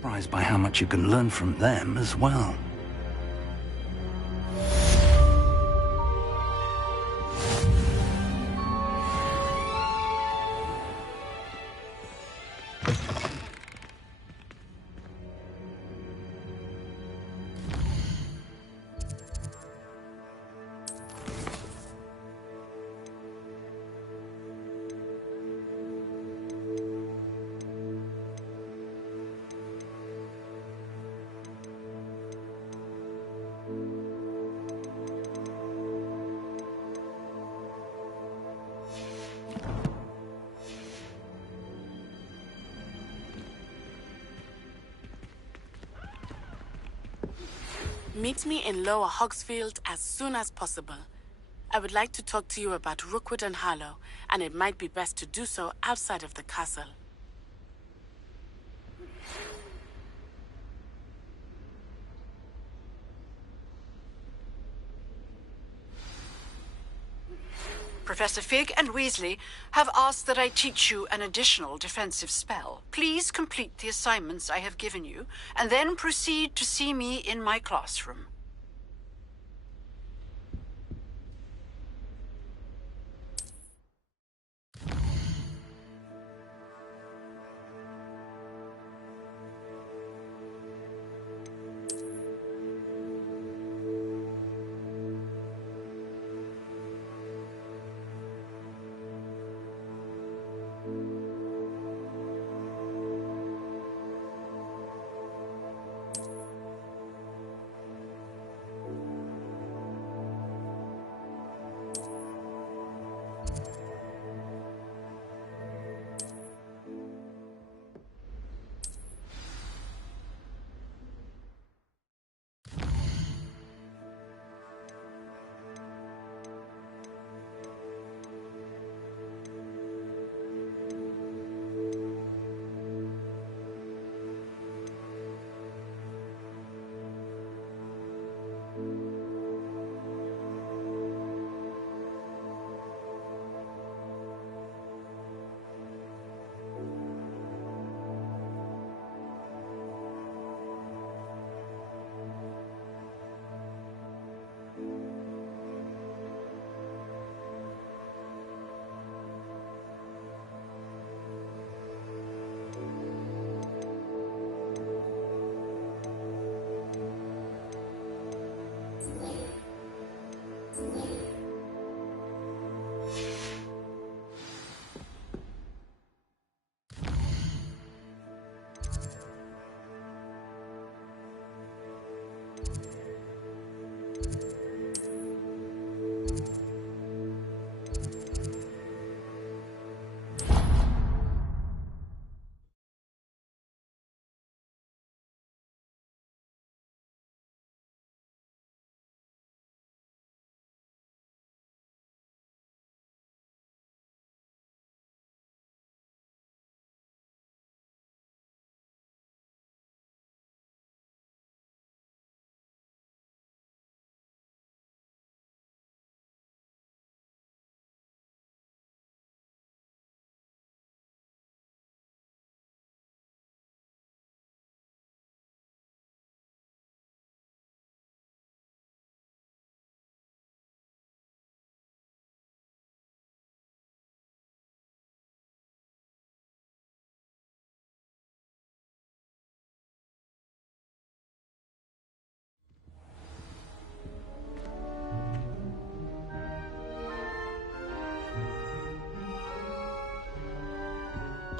Surprised by how much you can learn from them as well. Meet me in Lower Hogsfield as soon as possible. I would like to talk to you about Rookwood and Harlow, and it might be best to do so outside of the castle. Professor Fig and Weasley have asked that I teach you an additional defensive spell. Please complete the assignments I have given you, and then proceed to see me in my classroom.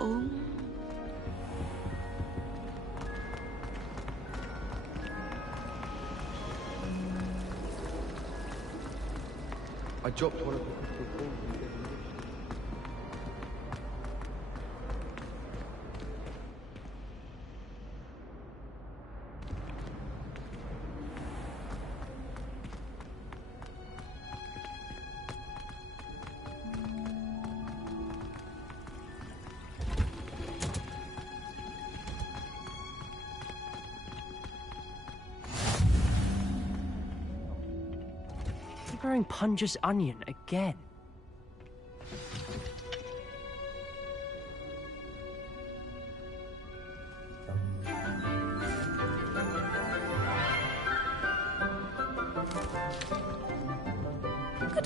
Oh. I dropped one of the crystal balls in the living room. Wearing Punja's onion again.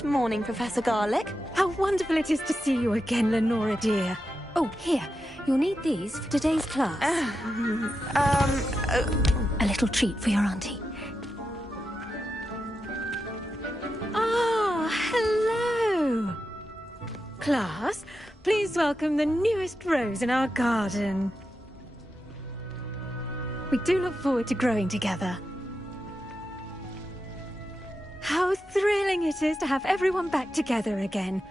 morning, Professor Garlick. How wonderful it is to see you again, Lenora dear. Oh, here. You'll need these for today's class. A little treat for your auntie. Ah, hello. Class, please welcome the newest rose in our garden. We do look forward to growing together. How thrilling it is to have everyone back together again.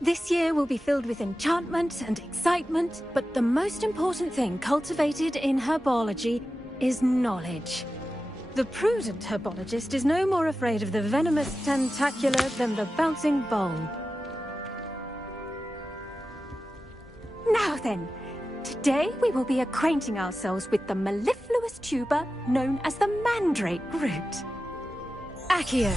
This year will be filled with enchantment and excitement, but the most important thing cultivated in herbology is knowledge. The prudent herbologist is no more afraid of the venomous tentacular than the bouncing bulb. Now then, today we will be acquainting ourselves with the mellifluous tuber known as the mandrake root. Accio.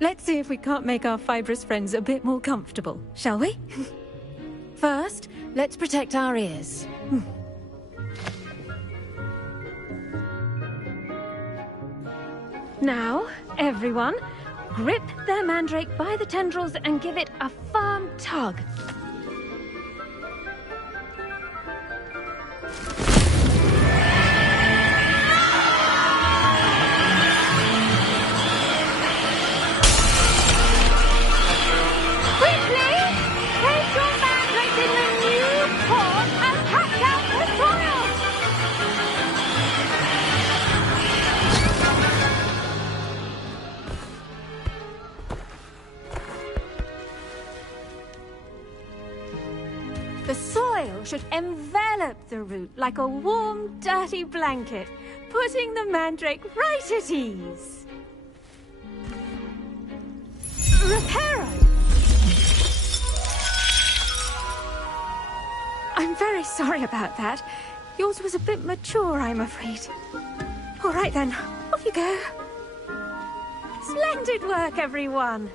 Let's see if we can't make our fibrous friends a bit more comfortable, shall we? First, let's protect our ears. Now, everyone, grip their mandrake by the tendrils and give it a firm tug. The soil should envelop the root like a warm, dirty blanket, putting the mandrake right at ease. Reparo! I'm very sorry about that. Yours was a bit mature, I'm afraid. All right then, off you go. Splendid work, everyone!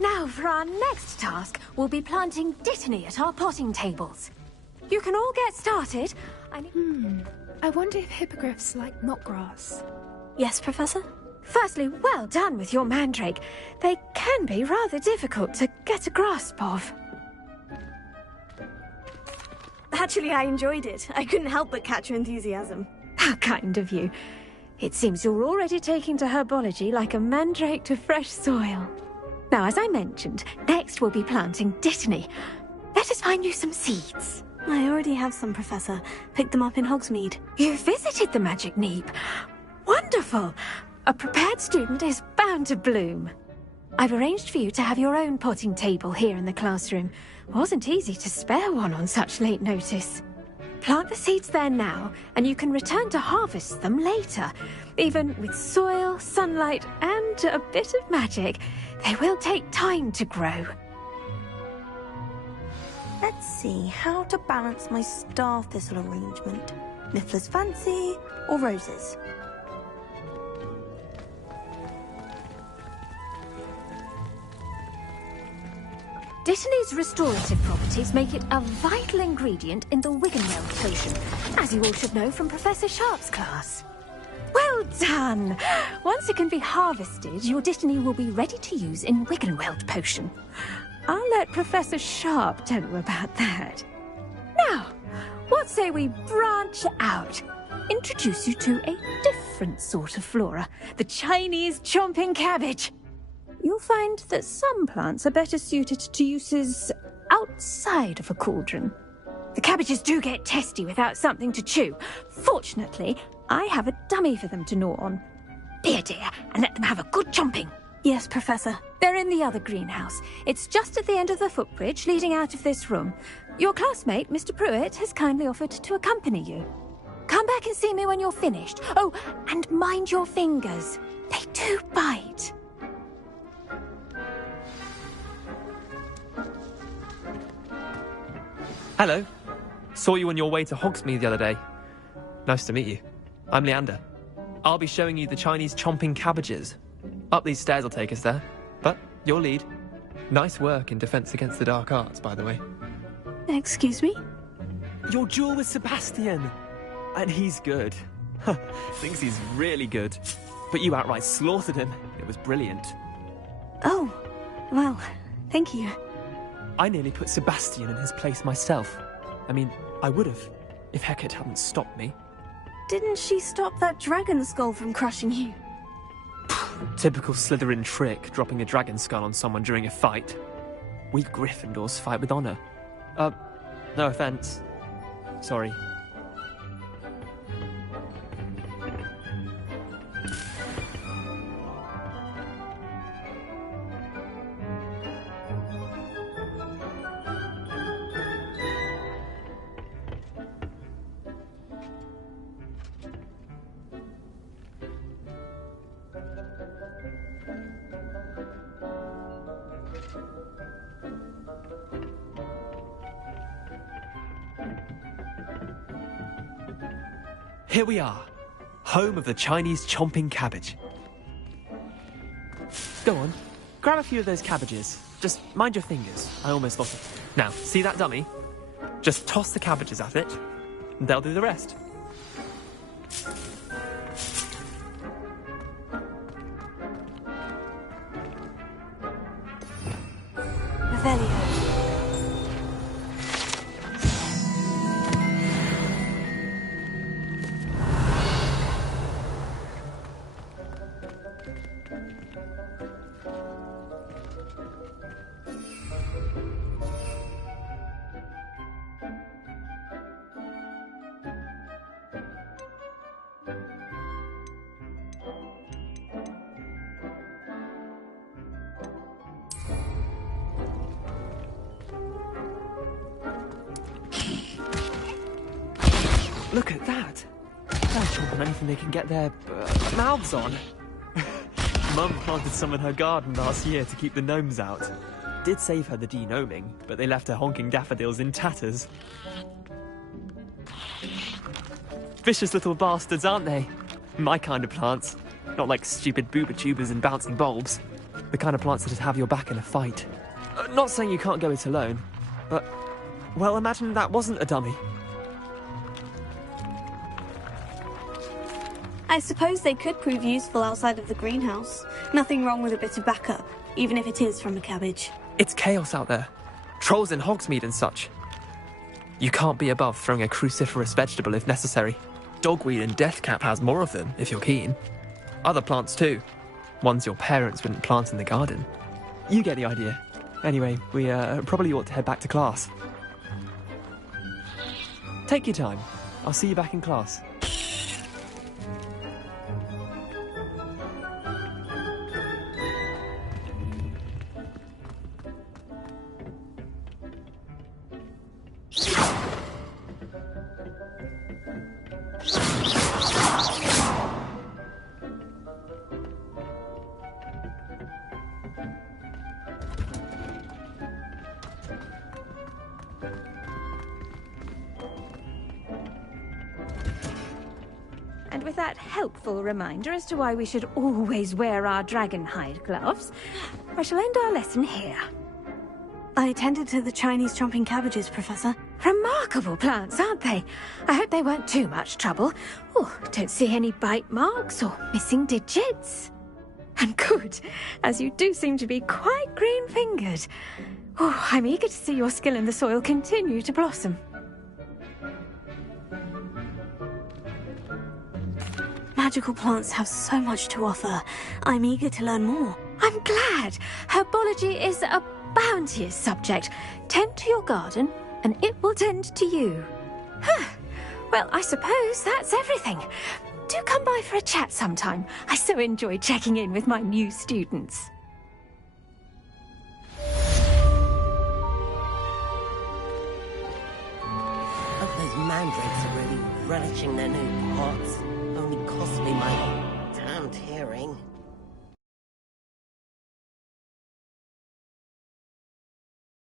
Now, for our next task, we'll be planting dittany at our potting tables. You can all get started. I wonder if hippogriffs like knotgrass. Yes, Professor? Firstly, well done with your mandrake. They can be rather difficult to get a grasp of. Actually, I enjoyed it. I couldn't help but catch your enthusiasm. How kind of you. It seems you're already taking to herbology like a mandrake to fresh soil. Now, as I mentioned, next we'll be planting dittany. Let us find you some seeds. I already have some, Professor. Picked them up in Hogsmeade. You visited the Magic Neep. Wonderful! A prepared student is bound to bloom. I've arranged for you to have your own potting table here in the classroom. Wasn't easy to spare one on such late notice. Plant the seeds there now, and you can return to harvest them later. Even with soil, sunlight, and a bit of magic, they will take time to grow. Let's see how to balance my star thistle arrangement. Niffler's Fancy or roses? Dittany's restorative properties make it a vital ingredient in the Wiggenweld potion, as you all should know from Professor Sharp's class. Well done! Once it can be harvested, your dittany will be ready to use in Wiggenweld potion. I'll let Professor Sharp tell you about that. Now, what say we branch out? Introduce you to a different sort of flora, the Chinese chomping cabbage. You'll find that some plants are better suited to uses outside of a cauldron. The cabbages do get testy without something to chew. Fortunately, I have a dummy for them to gnaw on. Be a dear and let them have a good chomping. Yes, Professor. They're in the other greenhouse. It's just at the end of the footbridge leading out of this room. Your classmate, Mr. Pruitt, has kindly offered to accompany you. Come back and see me when you're finished. Oh, and mind your fingers. They do bite. Hello. Saw you on your way to Hogsmeade the other day. Nice to meet you. I'm Leander. I'll be showing you the Chinese chomping cabbages. Up these stairs will take us there. But your lead. Nice work in Defense Against the Dark Arts, by the way. Excuse me? Your duel with Sebastian. And he's good. Thinks he's really good. But you outright slaughtered him. It was brilliant. Oh, well, thank you. I nearly put Sebastian in his place myself. I mean, I would have, if Hecate hadn't stopped me. Didn't she stop that dragon skull from crushing you? Typical Slytherin trick, dropping a dragon skull on someone during a fight. We Gryffindors fight with honor. No offense. Sorry. Here we are, home of the Chinese chomping cabbage. Go on, grab a few of those cabbages. Just mind your fingers. I almost lost it. Now, see that dummy? Just toss the cabbages at it, and they'll do the rest. Revelio. Look at that. They're chomping anything they can get their mouths on. Mum planted some in her garden last year to keep the gnomes out. Did save her the denoming, but they left her honking daffodils in tatters. Vicious little bastards, aren't they? My kind of plants. Not like stupid booba tubers and bouncing bulbs. The kind of plants that just have your back in a fight. Not saying you can't go it alone, but, well, imagine that wasn't a dummy. I suppose they could prove useful outside of the greenhouse. Nothing wrong with a bit of backup, even if it is from a cabbage. It's chaos out there. Trolls in Hogsmeade and such. You can't be above throwing a cruciferous vegetable if necessary. Dogweed and deathcap has more of them, if you're keen. Other plants too. Ones your parents wouldn't plant in the garden. You get the idea. Anyway, we probably ought to head back to class. Take your time. I'll see you back in class. And with that helpful reminder as to why we should always wear our dragon hide gloves, I shall end our lesson here. I attended to the Chinese chomping cabbages, Professor. Remarkable plants, aren't they? I hope they weren't too much trouble. Oh, don't see any bite marks or missing digits. And good, as you do seem to be quite green-fingered. Oh, I'm eager to see your skill in the soil continue to blossom. Magical plants have so much to offer. I'm eager to learn more. I'm glad. Herbology is a bounteous subject. Tend to your garden, and it will tend to you. Well, I suppose that's everything. Do come by for a chat sometime. I so enjoy checking in with my new students. Hope those mandrakes are really relishing their new pots. Only cost me my damned hearing.